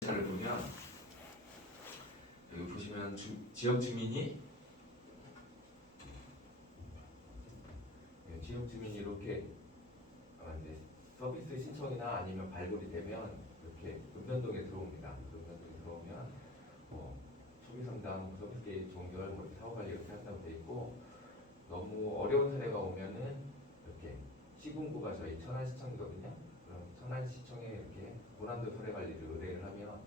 잘 보면 여기 보시면 지역 주민이 이렇게 이제 서비스 신청이나 아니면 발굴이 되면 이렇게 읍면동에 들어옵니다. 읍면동에 들어오면 초기 상담, 서비스 개입, 종결, 사후 관리 이렇게 한다고 돼 있고, 너무 어려운 사례가 오면은 이렇게 시군구가 저희 천안시청이거든요. 그럼 천안시청에 이렇게 고난도 사례 관리를 의뢰를 하면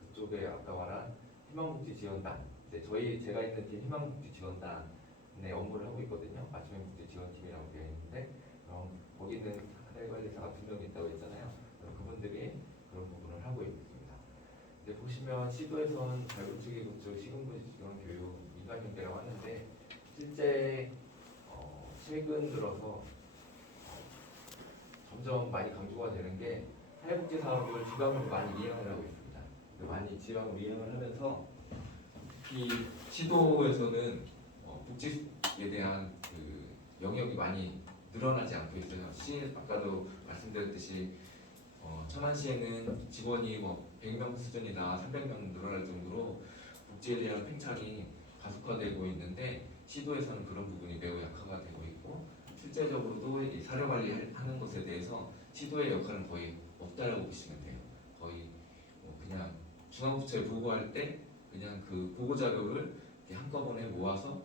그쪽에 아까 말한 희망복지지원단, 이제 제가 있는 팀 희망복지지원단의 업무를 하고 있거든요. 맞춤행복지지원팀이라고 되어 있는데, 거기 있는 사례관리사가 2명 있다고 했잖아요. 그분들이 그런 부분을 하고 있습니다. 이제 보시면 시도에서는 자율주기 구조, 시군구지 지원 교육, 민간연계라고 하는데, 실제 최근 들어서 점점 많이 강조가 되는 게 사회복지 사업을 지방으로 많이 이행을 하고 있습니다. 많이 지방으로 이행을 하면서 특히 시도에서는 복지에 대한 그 영역이 많이 늘어나지 않고 있어요. 아까도 말씀드렸듯이 천안시에는 직원이 100명 수준이나 300명 늘어날 정도로 복지에 대한 팽창이 가속화되고 있는데, 시도에서는 그런 부분이 매우 약화가 되고 있고, 실제적으로도 이 사료 관리하는 것에 대해서 시도의 역할은 거의 없다라고 보시면 돼요. 거의 그냥 중앙부처에 보고할 때 그냥 그 보고 자료를 한꺼번에 모아서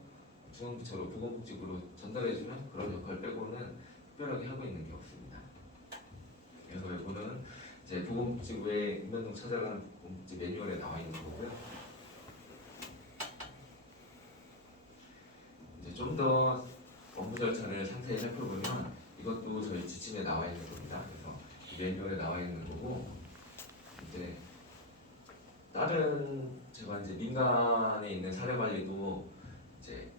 중앙부처로 보건복지부로 전달해주면 그런 역할 빼고는 특별하게 하고 있는 게 없습니다. 그래서 이거는 이제 보건복지부의 읍면동 찾아가는 보건복지 매뉴얼에 나와 있는 거고요. 이제 좀 더 업무 절차를 상세히 살펴보면 이것도 저희 지침에 나와 있는 겁니다. 그래서 이 매뉴얼에 나와 있는 거고, 이제 다른 제가 이제 민간에 있는 사례 관리도 이제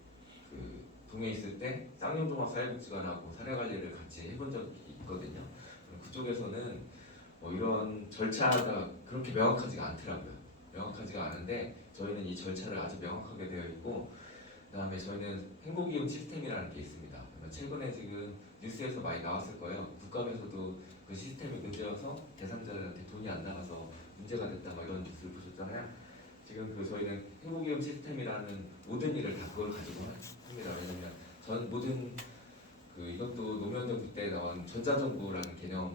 그 동에 있을 때 쌍용종합사회복지관하고 사례 관리를 같이 해본 적이 있거든요. 그쪽에서는 이런 절차가 그렇게 명확하지가 않더라고요. 명확하지가 않은데 저희는 이 절차를 아주 명확하게 되어 있고, 그다음에 저희는 행복이용 시스템이라는 게 있습니다. 최근에 지금 뉴스에서 많이 나왔을 거예요. 국감에서도 그 시스템이 문제여서 대상자들한테 돈이 안 나가서 문제가 됐다 이런 뉴스를 보셨잖아요. 지금 저희는 행복이용 시스템이라는 모든 일을 다 그걸 가지고 합니다. 왜냐면 모든 이것도 노무현 정부 때 나온 전자정부라는 개념이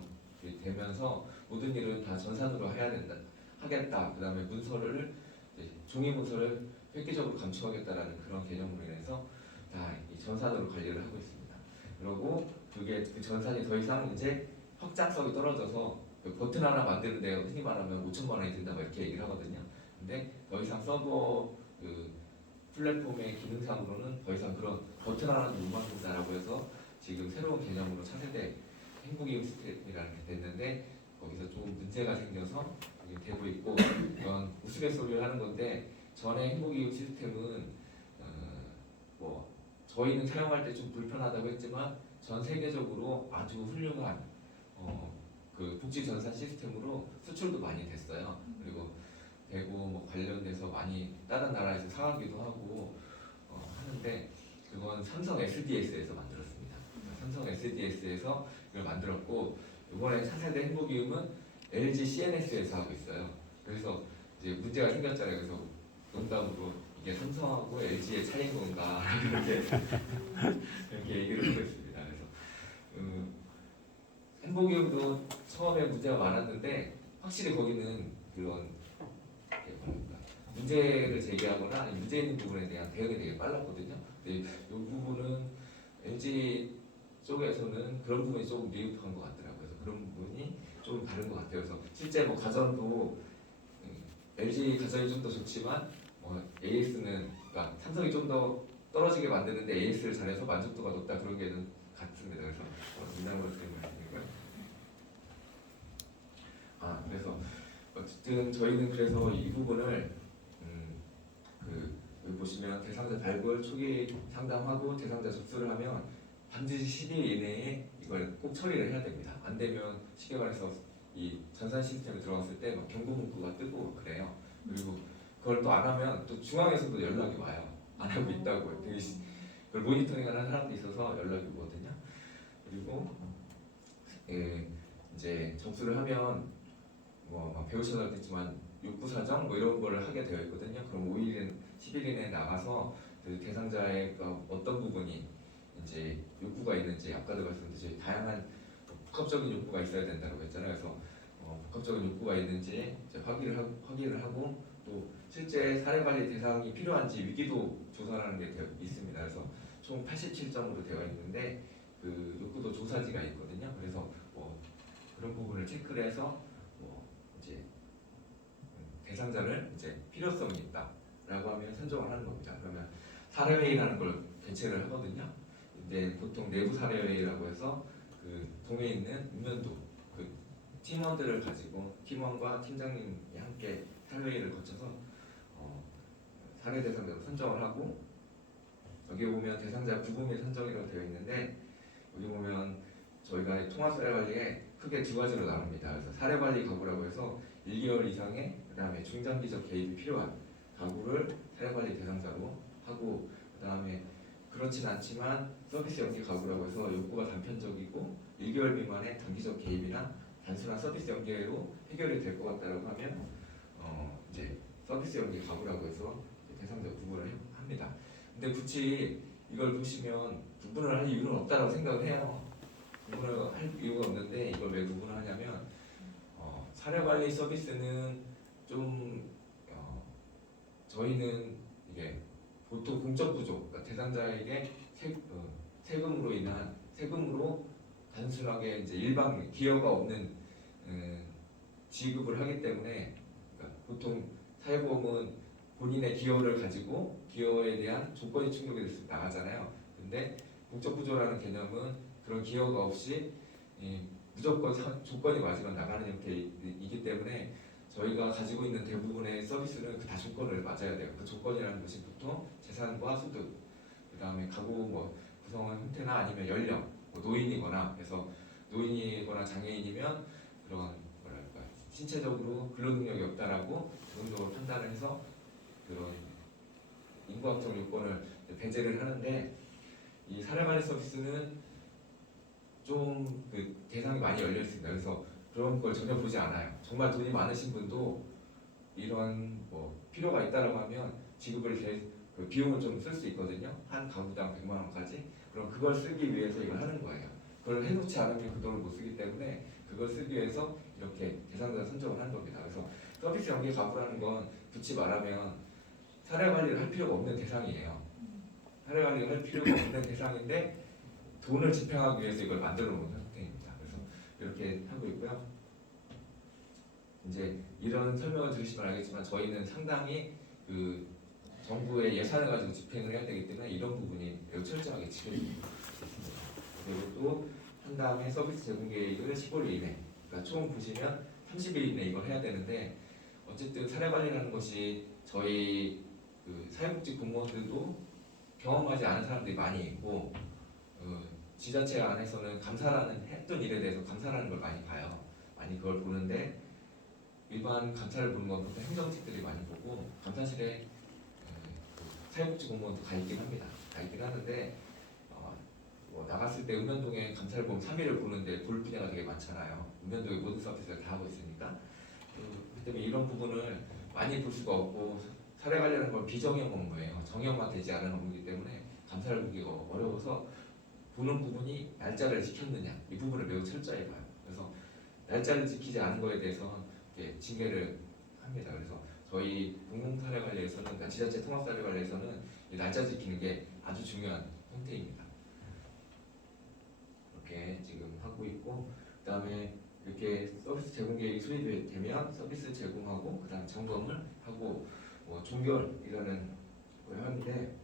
되면서 모든 일은 다 전산으로 하겠다. 그다음에 문서를 종이 문서를 획기적으로 감축하겠다라는 그런 개념으로 인해서 다 이 전산으로 관리를 하고 있습니다. 그리고 그 전산이 더 이상 이제 확장성이 떨어져서 버튼 하나 만드는데 흔히 말하면 5천만 원이 든다고 이렇게 얘기를 하거든요. 근데 더 이상 서버 플랫폼의 기능상으로는 더 이상 그런 버튼 하나도 못 만든다라고 해서 지금 새로운 개념으로 차세대 행복이용 시스템이라는 게 됐는데, 거기서 조금 문제가 생겨서 지금 되고 있고, 이건 우스갯소리를 하는 건데, 전에 행복이용 시스템은 저희는 사용할 때 좀 불편하다고 했지만 전 세계적으로 아주 훌륭한 그 복지 전산 시스템으로 수출도 많이 됐어요. 그리고 되고 관련돼서 많이 다른 나라에서 사가기도 하고 하는데, 그건 삼성 SDS에서 만들었습니다. 삼성 SDS에서 이걸 만들었고, 이번에 차세대 행복이용은 LG CNS에서 하고 있어요. 그래서 이제 문제가 생겼잖아요. 그래서 농담으로 이게 삼성하고 LG의 차이인 건가 이렇게 얘기를 하고 있습니다. 그래서 행복이용도 처음에 문제가 많았는데, 확실히 거기는 그런 문제를 제기하거나 아니면 문제 있는 부분에 대한 대응이 되게 빨랐거든요. 근데 이 부분은 LG 쪽에서는 그런 부분이 조금 미흡한 것 같더라고요. 그래서 그런 부분이 조금 다른 것 같아요. 그래서 실제 가전도 LG 가전이 좀 더 좋지만 AS는 그러니까 삼성이 좀 더 떨어지게 만드는데 AS를 잘해서 만족도가 높다, 그런 게 같습니다. 그래서 민감으로 드린 말씀이고요. 그래서 어쨌든 저희는 그래서 이 부분을 여기 보시면 대상자 발굴, 초기 상담하고 대상자 접수를 하면 반드시 10일 이내에 이걸 꼭 처리를 해야 됩니다. 안 되면 쉽게 말해서 이 전산 시스템에 들어갔을 때 경고 문구가 뜨고 그래요. 그리고 그걸 또 안 하면 또 중앙에서도 연락이 와요. 안 하고 있다고. 되게 그걸 모니터링하는 사람도 있어서 연락이 오거든요. 그리고 이제 접수를 하면 배우셔도 알겠지만 욕구 사정 뭐 이런 거를 하게 되어 있거든요. 그럼 5일인 10일이내에 나가서 그 대상자의 어떤 부분이 이제 욕구가 있는지 아까도 말씀드렸듯이 다양한 복합적인 욕구가 있어야 된다고 했잖아요. 그래서 복합적인 욕구가 있는지 이제 확인을 하고 또 실제 사례관리 대상이 필요한지 위기도 조사라는 게 되어 있습니다. 그래서 총 87점으로 되어 있는데 그 욕구도 조사지가 있거든요. 그래서 뭐 그런 부분을 체크를 해서 뭐 이제 대상자를 이제 필요성이 있다라고 하면 선정을 하는 겁니다. 그러면 사례회의라는 걸 개최를 하거든요. 근데 보통 내부 사례회의라고 해서 그 동에 있는 읍면도 그 팀원들을 가지고 팀원과 팀장님이 함께 사례회의를 거쳐서 사례 대상자를 선정을 하고 여기 보면 대상자 구분및 선정이라고 되어 있는데 여기 보면 저희가 통합 사례 관리에 크게 두 가지로 나눕니다. 그래서 사례 관리 가구라고 해서 1개월 이상의 그다음에 중장기적 개입이 필요한 가구를 사례 관리 대상자로 하고 그다음에 그렇진 않지만 서비스 연계 가구라고 해서 욕구가 단편적이고 1개월 미만의 단기적 개입이나 단순한 서비스 연계로 해결이 될 것 같다라고 하면 이제 서비스 연계 가구라고 해서 대상자 구분을 합니다. 근데 굳이 이걸 보시면 구분을 할 이유는 없다고 생각을 해요. 구분을 할 이유가 없는데 이걸 왜 구분을 하냐면 사례관리 서비스는 좀 저희는 이게 보통 공적 구조, 그러니까 대상자에게 세금으로 단순하게 이제 일반 기여가 없는 지급을 하기 때문에 그러니까 보통 사회보험은 본인의 기여를 가지고 기여에 대한 조건이 충족이 돼서 나가잖아요. 근데 공적 구조라는 개념은 그런 기여가 없이 무조건 조건이 맞으면 나가는 형태이기 때문에 저희가 가지고 있는 대부분의 서비스는 다 조건을 맞아야 돼요. 그 조건이라는 것이 보통 재산과 소득, 그 다음에 가구 뭐 구성원 형태나 아니면 연령, 뭐 노인이거나 그래서 노인이거나 장애인이면 그런 뭐랄까 신체적으로 근로능력이 없다라고 정도로 판단을 해서 그런 인구학적 요건을 배제를 하는데 이 사례관리 서비스는 좀 그 대상이 많이 열려 있습니다. 그래서 그런 걸 전혀 보지 않아요. 정말 돈이 많으신 분도 이런 뭐 필요가 있다라고 하면 지급을 그 비용을 좀 쓸 수 있거든요. 한 가구당 100만 원까지. 그럼 그걸 쓰기 위해서 이걸 하는 거예요. 그걸 해놓지 않으면 그 돈을 못 쓰기 때문에 그걸 쓰기 위해서 이렇게 대상자 선정을 한 겁니다. 그래서 서비스 연계 가구라는 건 굳이 말하면 사례 관리를 할 필요가 없는 대상이에요. 사례 관리를 할 필요가 없는 대상인데 돈을 집행하기 위해서 이걸 만들어 놓은 형태입니다. 그래서 이렇게 하고 있고요. 이제 이런 설명을 들으시면 알겠지만 저희는 상당히 그 정부의 예산을 가지고 집행을 해야 되기 때문에 이런 부분이 매우 철저하게 지켜지고 있습니다. 그리고 또 한 다음에 서비스 제공 계획을 15일 이내, 그러니까 총 보시면 30일 이내 이걸 해야 되는데 어쨌든 사례 관리라는 것이 저희 그 사회복지 공무원들도 경험하지 않은 사람들이 많이 있고 지자체 안에서는 감사라는 했던 일에 대해서 감사라는 걸 많이 봐요. 많이 그걸 보는데 일반 감사를 보는 것보다 행정직들이 많이 보고 감사실에 사회복지 공무원도 가 있긴 합니다. 가 있긴 하는데 뭐 나갔을 때 읍면동에 감사를 보면 3일을 보는데 볼 분야가 되게 많잖아요. 읍면동의 모든 서비스를 다 하고 있으니까 그렇기 때문에 이런 부분을 많이 볼 수가 없고 사례 관리라는 건 비정형 업무예요. 정형화 되지 않은 업무이기 때문에 감사를 보기가 어려워서 보는 부분이 날짜를 지켰느냐 이 부분을 매우 철저히 봐요. 그래서 날짜를 지키지 않은 거에 대해서 징계를 합니다. 그래서 저희 공공사례관리에서는 그러니까 지자체 통합사례관리에서는 이 날짜 지키는 게 아주 중요한 형태입니다. 이렇게 지금 하고 있고 그 다음에 이렇게 서비스 제공 계획이 수립이 되면 서비스 제공하고 그 다음 점검을 하고 종결이라는 걸 하는데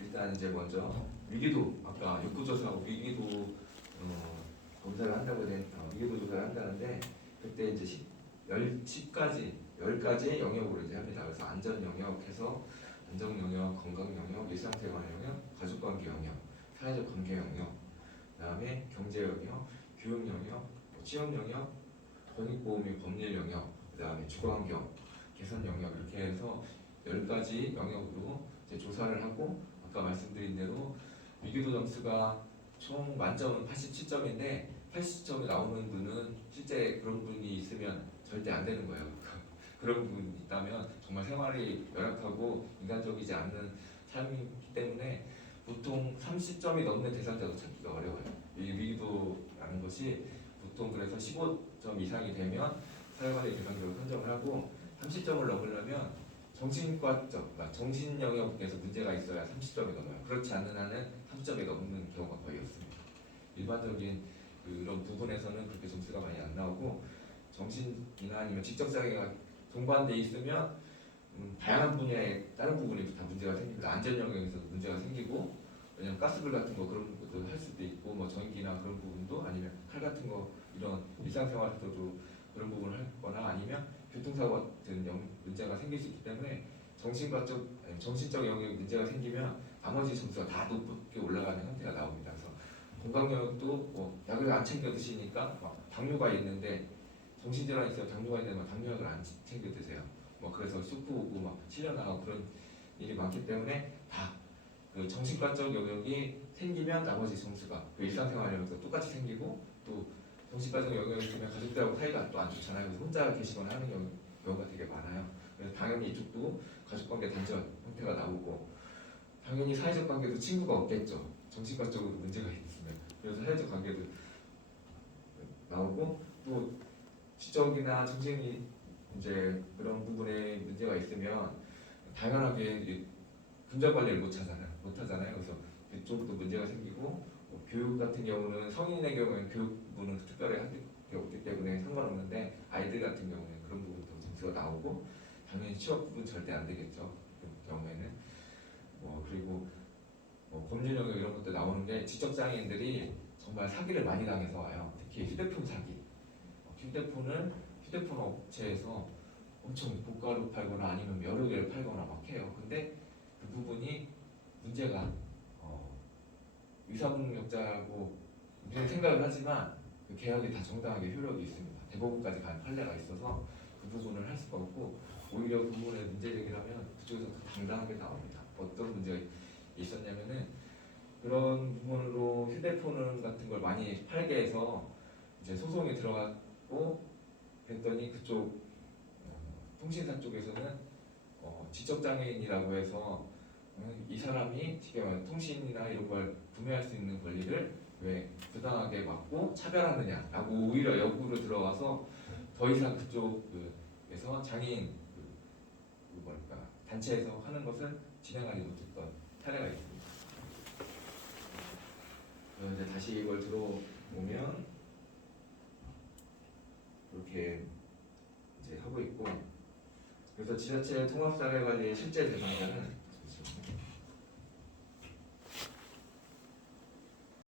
일단 이제 먼저 위기도 아까 욕구조사하고 위기도 검사를 한다고 위기도 조사를 한다는데 그때 이제 10가지 영역으로 이제 합니다. 그래서 안전 영역에서 안정 영역, 건강 영역, 일상생활 영역, 가족관계 영역, 사회적 관계 영역, 그다음에 경제 영역, 교육 영역, 취업 영역, 권익보험의 법률 영역, 그다음에 주거환경 개선 영역 이렇게 해서 10가지 영역으로 이제 조사를 하고 아까 말씀드린 대로 위기도 점수가 총 만점은 87점인데 80점이 나오는 분은 실제 그런 분이 있으면 절대 안 되는 거예요. 그런 분이 있다면 정말 생활이 열악하고 인간적이지 않는 삶이기 때문에 보통 30점이 넘는 대상자도 찾기가 어려워요. 이 위기도라는 것이 보통 그래서 15점 이상이 되면 사회관리 대상자로 선정을 하고 30점을 넘으려면 정신과적, 그러니까 정신 영역에서 문제가 있어야 30점이 넘어요. 그렇지 않는 한은 30점이 넘는 경우가 거의 없습니다. 일반적인 그런 부분에서는 그렇게 점수가 많이 안 나오고 정신이나 아니면 지적장애가 동반돼 있으면 다양한 분야의 다른 부분이 다 문제가 생깁니다. 안전 영역에서 문제가 생기고 왜냐면 가스불 같은 거 그런 것도 할 수도 있고 뭐 전기나 그런 부분도 아니면 칼 같은 거 이런 일상생활에서도 그런 부분을 하거나 아니면 교통사고 같은 문제가 생길 수 있기 때문에 정신과적 아니, 정신적 영역에 문제가 생기면 나머지 점수가 다 높게 올라가는 형태가 나옵니다. 그래서 건강 영역도 뭐 약을 안 챙겨 드시니까 막 당뇨가 있는데 정신질환이 있어요. 당뇨가 있는데 당뇨약을 안 챙겨 드세요. 뭐 그래서 쑥 오고 막 실려 나가고 그런 일이 많기 때문에 다 그 정신과적 영역이 생기면 나머지 점수가 그 일상생활 영역도 똑같이 생기고 또 정신과적 영역이 있으면 가족들하고 사이가 또 안 좋잖아요. 그래서 혼자 계시거나 하는 경우가 되게 많아요. 그래서 당연히 이쪽도 가족관계 단절 형태가 나오고 당연히 사회적 관계도 친구가 없겠죠. 정신과적으로 문제가 있으면 그래서 사회적 관계도 나오고 또 지적이나 정신이 이제 그런 부분에 문제가 있으면 당연하게 금전 관리를 못 하잖아요. 그래서 그쪽도 문제가 생기고 뭐 교육 같은 경우는 성인의 경우에는 교육 부분은 특별히 할 게 없기 때문에 상관없는데 아이들 같은 경우에는 그런 부분도 점수가 나오고 당연히 취업 부분 절대 안 되겠죠. 그 경우에는 그리고 뭐 법률 영역 이런 것도 나오는 게 지적 장애인들이 정말 사기를 많이 당해서 와요. 특히 휴대폰 사기. 휴대폰 업체에서 엄청 고가로 팔거나 아니면 여러 개를 팔거나 막 해요. 근데 그 부분이 문제가 위사능력자라고 우리는 생각을 하지만 그 계약이 다 정당하게 효력이 있습니다. 대법원까지 간 판례가 있어서 그 부분을 할 수가 없고 오히려 그 부분에 문제 제기라면 그쪽에서 더 당당하게 나옵니다. 어떤 문제가 있었냐면은 그런 부분으로 휴대폰 같은 걸 많이 팔게 해서 이제 소송이 들어갔고 그랬더니 그쪽 통신사 쪽에서는 지적장애인이라고 해서 이 사람이 지금 통신이나 이런 걸 구매할 수 있는 권리를 왜 부당하게 막고 차별하느냐라고 오히려 역으로 들어와서 더 이상 그쪽에서 장애인 단체에서 하는 것을 진행하지 못했던 사례가 있습니다. 이제 다시 이걸 들어보면 이렇게 이제 하고 있고 그래서 지자체 통합사회관리의 실제 대상자는